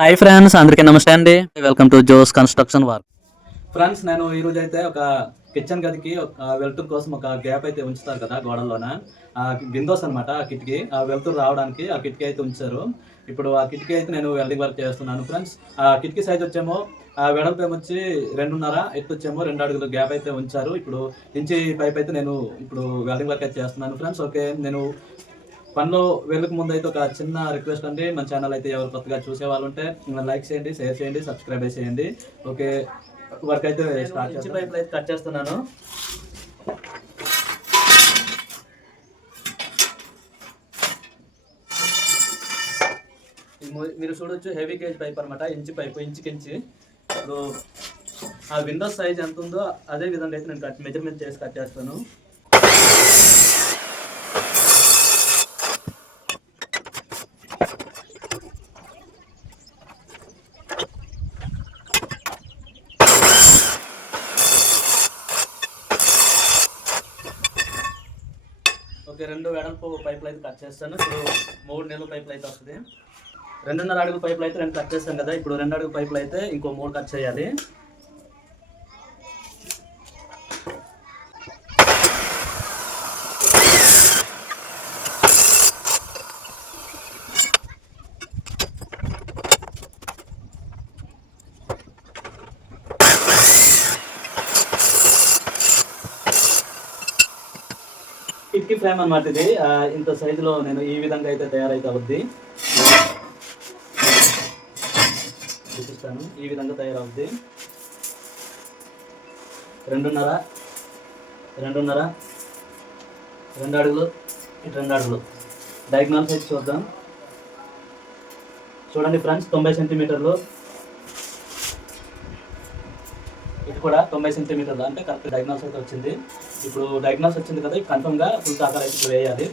Hi friends, అందరికీ నమస్తే అండి. Welcome to Jo's construction work. Friends, నేను ఈ రోజు అయితే ఒక కిచెన్ గదికి వెలుతురు కోసం ఒక గ్యాప్ అయితే ఉంచుతారు కదా గోడల్లోన. విండోస్ అనమాట. ఆ కిటికీ వెలుతురు రావడానికి ఆ కిటికీ అయితే ఉంచారు. ఇప్పుడు ఆ కిటికీ అయితే నేను వెల్డింగ్ వర్క్ చేస్తున్నాను ఫ్రెండ్స్. ఆ కిటికీ సైజ్ వచ్చేమో వెడల్పు ఏమొచ్చి 2.5, ఎత్తు వచ్చేమో 2 అడుగులు గ్యాప్ అయితే ఉంచారు. ఇప్పుడు ఇంచి పైప్ అయితే నేను ఇప్పుడు వెల్డింగ్ వర్క్ అయితే చేస్తున్నాను ఫ్రెండ్స్. ఓకే, నేను పనిలో వెళ్ళక ముందు అయితే ఒక చిన్న రిక్వెస్ట్ అండి. మన ఛానల్ అయితే ఎవరు కొత్తగా చూసే వాళ్ళు ఉంటే లైక్ చేయండి, షేర్ చేయండి, సబ్స్క్రైబ్ చేయండి. ఓకే, వర్క్ అయితే స్టార్ట్ చేసి పైపులు అయితే కట్ చేస్తున్నాను. మీరు చూడొచ్చు, హెవీ గేజ్ పైప్ అనమాట. ఇంచి పైపు, ఇంచుకించి. ఇప్పుడు ఆ విండోస్ సైజ్ ఎంత ఉందో అదే విధంగా అయితే నేను మెజర్మెంట్ చేసి కట్ చేస్తాను. ఓకే, 2 వెడల్పు పైపులు అయితే కట్ చేస్తాను. ఇప్పుడు 3 నిలువు పైపులు అయితే వస్తుంది. 2.5 అడుగు పైపులు అయితే 2 కట్ చేస్తాను కదా. ఇప్పుడు 2 అడుగు పైపులు అయితే ఇంకో 3 కట్ చేయాలి. కిటికీ ఫ్రేమ్ అనమాట ఇది. ఇంత సైజులో నేను ఈ విధంగా అయితే తయారైతే అవుద్ది. చూపిస్తాను, ఈ విధంగా తయారవుద్ది. 2.5, 2.5, 2 అడుగులు, 2 అడుగులు. డయాగ్నల్ సైజ్ చూద్దాం. చూడండి ఫ్రెండ్స్, 90 సెంటీమీటర్లు. ఇది కూడా 90 సెంటీమీటర్లు, అంటే కరెక్ట్ డయాగ్నల్స్ అయితే వచ్చింది. ఇప్పుడు డయాగ్నల్స్ వచ్చింది కదా, కన్ఫర్మ్గా ఫుల్ తాకాలు అయితే వేయాలి.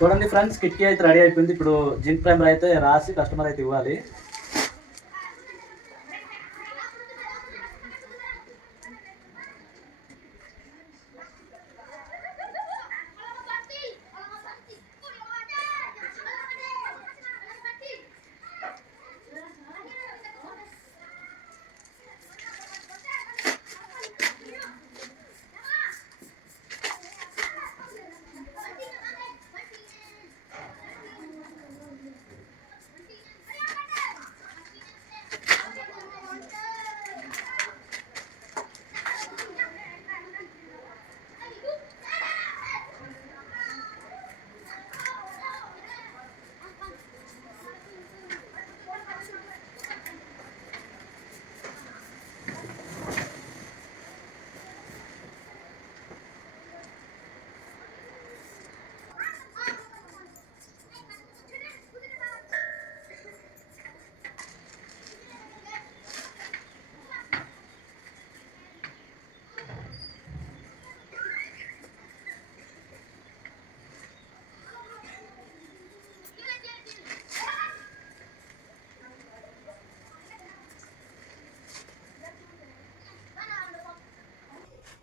చూడండి ఫ్రెండ్స్, కిటికీ అయితే రెడీ అయిపోయింది. ఇప్పుడు జింక్ ప్రైమర్ అయితే రాసి కస్టమర్ అయితే ఇవ్వాలి.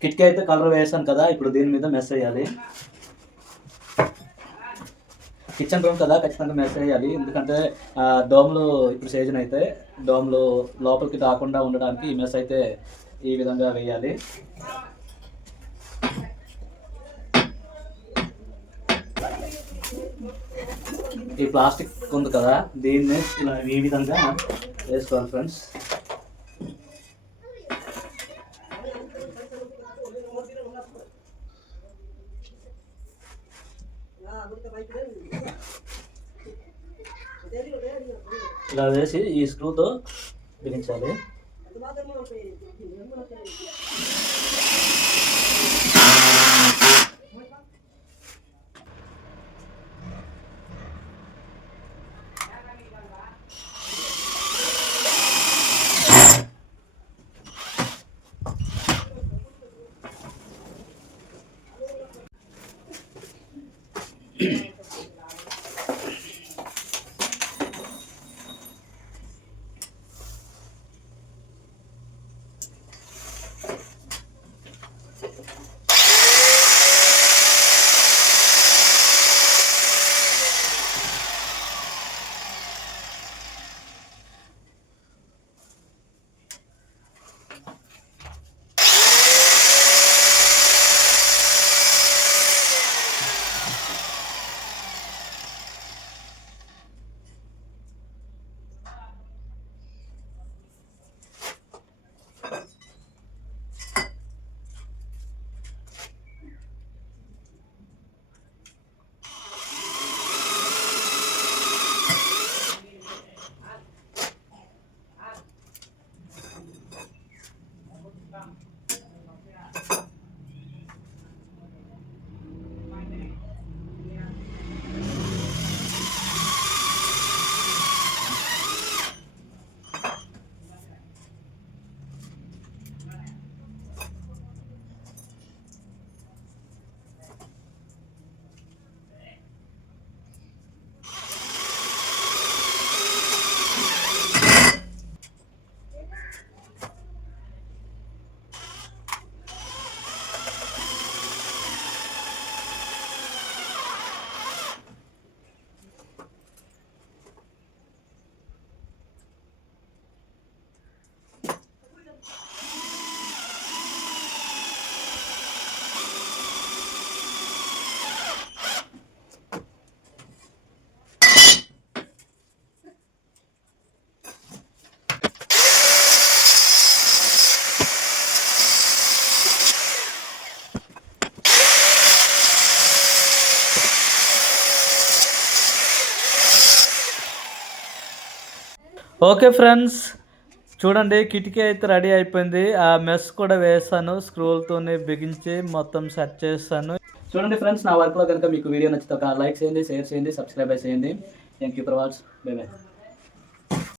కిటికీ అయితే కలర్ వేసాను కదా, ఇప్పుడు దీని మీద మెస్ వేయాలి. కిచెన్ రూమ్ కదా, ఖచ్చితంగా మెస్ వేయాలి. ఎందుకంటే దోమలు ఇప్పుడు సీజన్ అయితే దోమలు లోపలికి రాకుండా ఉండడానికి ఈ మెస్ అయితే ఈ విధంగా వేయాలి. ఈ ప్లాస్టిక్ ఉంది కదా, దీన్ని ఇలా ఈ విధంగా వేసుకోవాలి ఫ్రెండ్స్. ఇలా వేసి ఈ స్క్రూతో బిగించాలి. ఓకే ఫ్రెండ్స్, చూడండి కిటికీ అయితే రెడీ అయిపోయింది. ఆ మెస్ కూడా వేసాను, స్క్రూలతోనే బిగించి మొత్తం సెట్ చేస్తాను. చూడండి ఫ్రెండ్స్, నా వర్క్లో కనుక మీకు వీడియో నచ్చితే ఒక లైక్ చేయండి, షేర్ చేయండి, సబ్స్క్రైబ్ చేయండి. Thank you for watch. By by.